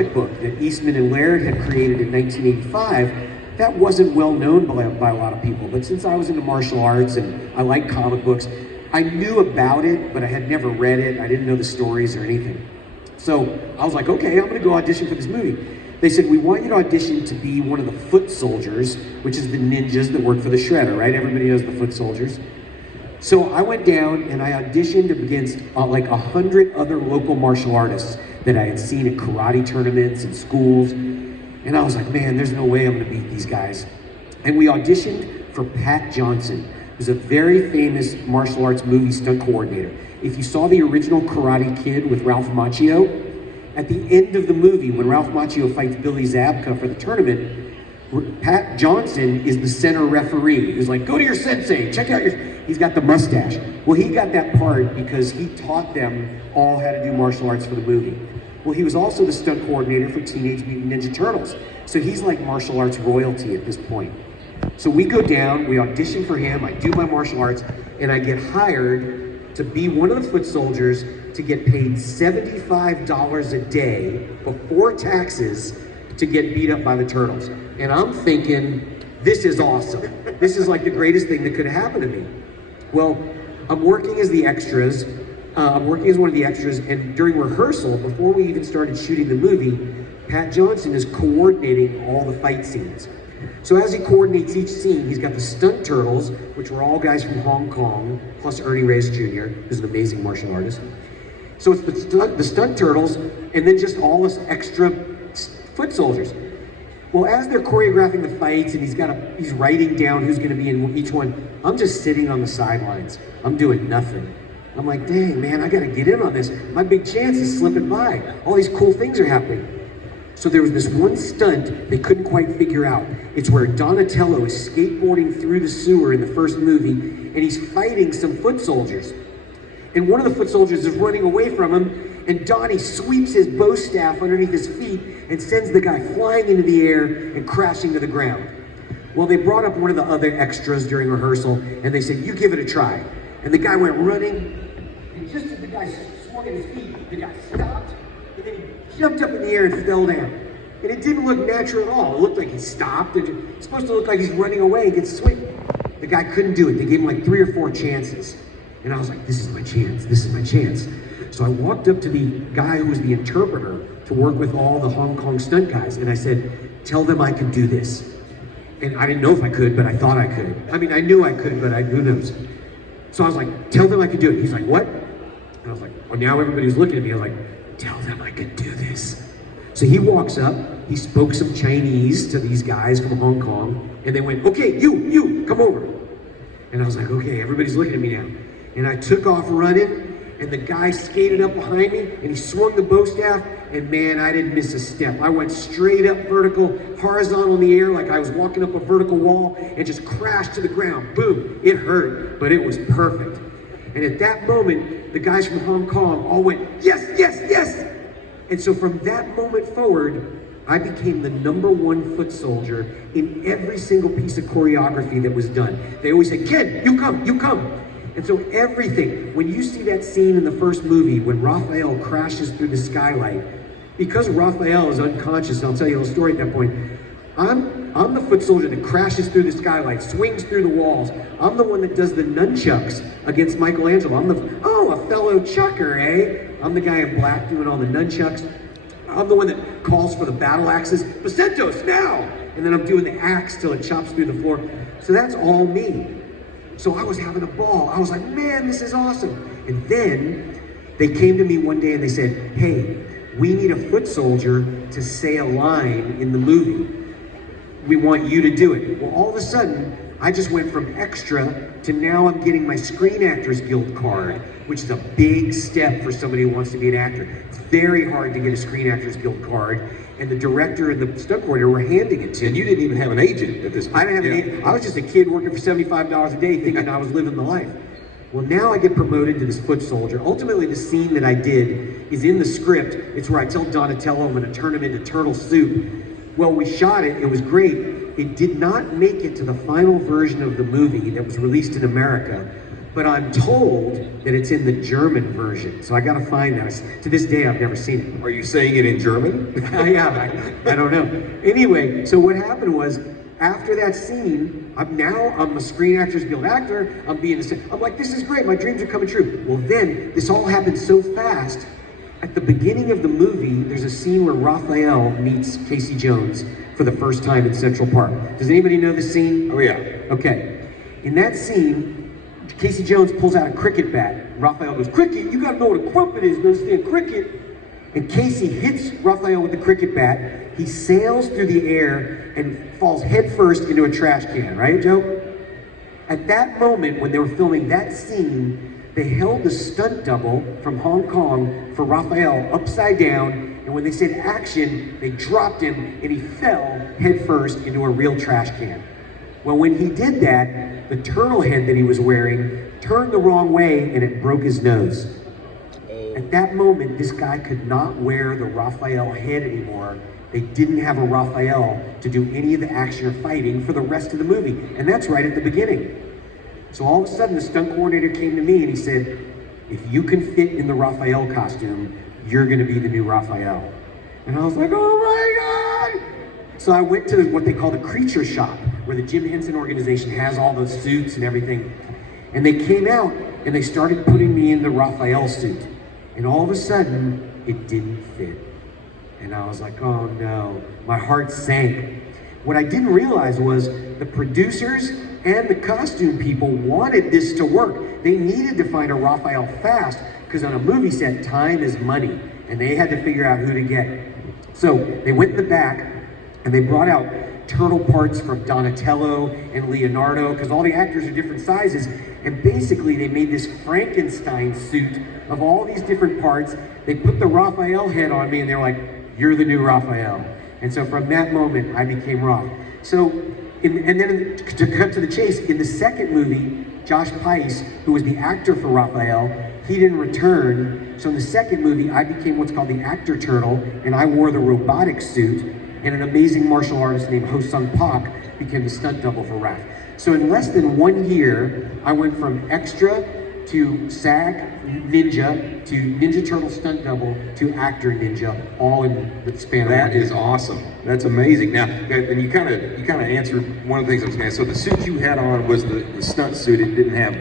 comic book that Eastman and Laird had created in 1985. That wasn't well known by a lot of people, but since I was into martial arts and I like comic books, I knew about it, but I had never read it. I didn't know the stories or anything. So I was like, okay, I'm gonna go audition for this movie. They said, we want you to audition to be one of the foot soldiers, which is the ninjas that work for the Shredder, right? Everybody knows the foot soldiers. So I went down and I auditioned against like 100 other local martial artists that I had seen at karate tournaments and schools. And I was like, man, there's no way I'm gonna beat these guys. And we auditioned for Pat Johnson, who's a very famous martial arts movie stunt coordinator. If you saw the original Karate Kid with Ralph Macchio, at the end of the movie, when Ralph Macchio fights Billy Zabka for the tournament, Pat Johnson is the center referee. He's like, go to your sensei, check out your... He's got the mustache. Well, he got that part because he taught them all how to do martial arts for the movie. Well, he was also the stunt coordinator for Teenage Mutant Ninja Turtles. So he's like martial arts royalty at this point. So we go down, we audition for him, I do my martial arts, and I get hired to be one of the foot soldiers to get paid $75 a day before taxes to get beat up by the Turtles. And I'm thinking, this is awesome. This is like the greatest thing that could have happened to me. Well, I'm working as the extras. I'm working as one of the extras, and during rehearsal, before we even started shooting the movie, Pat Johnson is coordinating all the fight scenes. So as he coordinates each scene, he's got the stunt-turtles, which were all guys from Hong Kong, plus Ernie Reyes Jr., who's an amazing martial artist. So it's the stunt-turtles, and then just all this extra foot soldiers. Well, as they're choreographing the fights, and he's writing down who's gonna be in each one, I'm just sitting on the sidelines. I'm doing nothing. I'm like, dang, man, I gotta get in on this. My big chance is slipping by. All these cool things are happening. So there was this one stunt they couldn't quite figure out. It's where Donatello is skateboarding through the sewer in the first movie, and he's fighting some foot soldiers. And one of the foot soldiers is running away from him, and Donnie sweeps his bow staff underneath his feet and sends the guy flying into the air and crashing to the ground. Well, they brought up one of the other extras during rehearsal, and they said, you give it a try. And the guy went running, and just as the guy swung at his feet, the guy stopped, and then he jumped up in the air and fell down. And it didn't look natural at all. It looked like he stopped. It's supposed to look like he's running away and gets swinged. The guy couldn't do it. They gave him like 3 or 4 chances. And I was like, this is my chance, this is my chance. So I walked up to the guy who was the interpreter to work with all the Hong Kong stunt guys, and I said, tell them I can do this. And I didn't know if I could, but I thought I could. I mean, I knew I could, but who knows? So I was like, tell them I can do it. He's like, what? And I was like, well, now everybody's looking at me. I was like, tell them I can do this. So he walks up, he spoke some Chinese to these guys from Hong Kong, and they went, okay, you, come over. And I was like, okay, everybody's looking at me now. And I took off running, and the guy skated up behind me, and he swung the bow staff, and man, I didn't miss a step. I went straight up vertical, horizontal in the air, like I was walking up a vertical wall, and just crashed to the ground. Boom, it hurt, but it was perfect. And at that moment, the guys from Hong Kong all went, yes, yes, yes! And so from that moment forward, I became the #1 foot soldier in every single piece of choreography that was done. They always said, Ken, you come, you come. And so everything, when you see that scene in the first movie, when Raphael crashes through the skylight, because Raphael is unconscious, and I'll tell you a little story at that point, I'm the foot soldier that crashes through the skylight, swings through the walls. I'm the one that does the nunchucks against Michelangelo. I'm a fellow chucker, eh? I'm the guy in black doing all the nunchucks. I'm the one that calls for the battle axes, Bacentos, now! And then I'm doing the axe till it chops through the floor. So that's all me. So I was having a ball. I was like, man, this is awesome. And then they came to me one day and they said, hey, we need a foot soldier to say a line in the movie. We want you to do it. Well, all of a sudden, I just went from extra to now I'm getting my Screen Actors Guild card, which is a big step for somebody who wants to be an actor. It's very hard to get a Screen Actors Guild card, and the director and the stunt coordinator were handing it to me. And you didn't even have an agent at this point. I didn't have an agent. I was just a kid working for $75 a day thinking I was living the life. Well, now I get promoted to this foot soldier. Ultimately, the scene that I did is in the script. It's where I tell Donatello I'm gonna turn him into turtle soup. Well, we shot it, it was great. It did not make it to the final version of the movie that was released in America but I'm told that it's in the German version. So I gotta find that. To this day, I've never seen it. Are you saying it in German? Yeah, I don't know. Anyway, so what happened was, after that scene, I'm a Screen Actors Guild actor, I'm like, this is great, my dreams are coming true. Well then, this all happened so fast. At the beginning of the movie, there's a scene where Raphael meets Casey Jones for the first time in Central Park. Does anybody know this scene? Oh yeah. Okay. In that scene, Casey Jones pulls out a cricket bat. Raphael goes, cricket, you gotta know what a crumpet is, you understand cricket? And Casey hits Raphael with the cricket bat. He sails through the air and falls headfirst into a trash can, right, Joe? At that moment, when they were filming that scene, they held the stunt double from Hong Kong for Raphael upside down, and when they said action, they dropped him and he fell headfirst into a real trash can. Well, when he did that, the turtle head that he was wearing turned the wrong way and it broke his nose. At that moment, this guy could not wear the Raphael head anymore. They didn't have a Raphael to do any of the action or fighting for the rest of the movie. And that's right at the beginning. So all of a sudden, the stunt coordinator came to me and he said, if you can fit in the Raphael costume, you're gonna be the new Raphael. And I was like, oh my God! So I went to what they call the Creature Shop, where the Jim Henson organization has all those suits and everything. And they came out and they started putting me in the Raphael suit. And all of a sudden, it didn't fit. And I was like, oh no, my heart sank. What I didn't realize was the producers and the costume people wanted this to work. They needed to find a Raphael fast, because on a movie set, time is money, and they had to figure out who to get. So they went in the back, and they brought out turtle parts from Donatello and Leonardo, because all the actors are different sizes, and basically they made this Frankenstein suit of all these different parts. They put the Raphael head on me, and they're like, you're the new Raphael. And so from that moment, I became Raph. So, and then to cut to the chase, in the second movie, Josh Pais, who was the actor for Raphael, he didn't return. So in the second movie, I became what's called the actor turtle, and I wore the robotic suit, and an amazing martial artist named Ho Sung Pak became the stunt double for Raph. So in less than 1 year, I went from extra to SAG Ninja to Ninja Turtle stunt double to actor ninja, all in the span of That is awesome. That's amazing. Now, and you kind of answered one of the things I was going to say. So the suit you had on was the stunt suit. It didn't have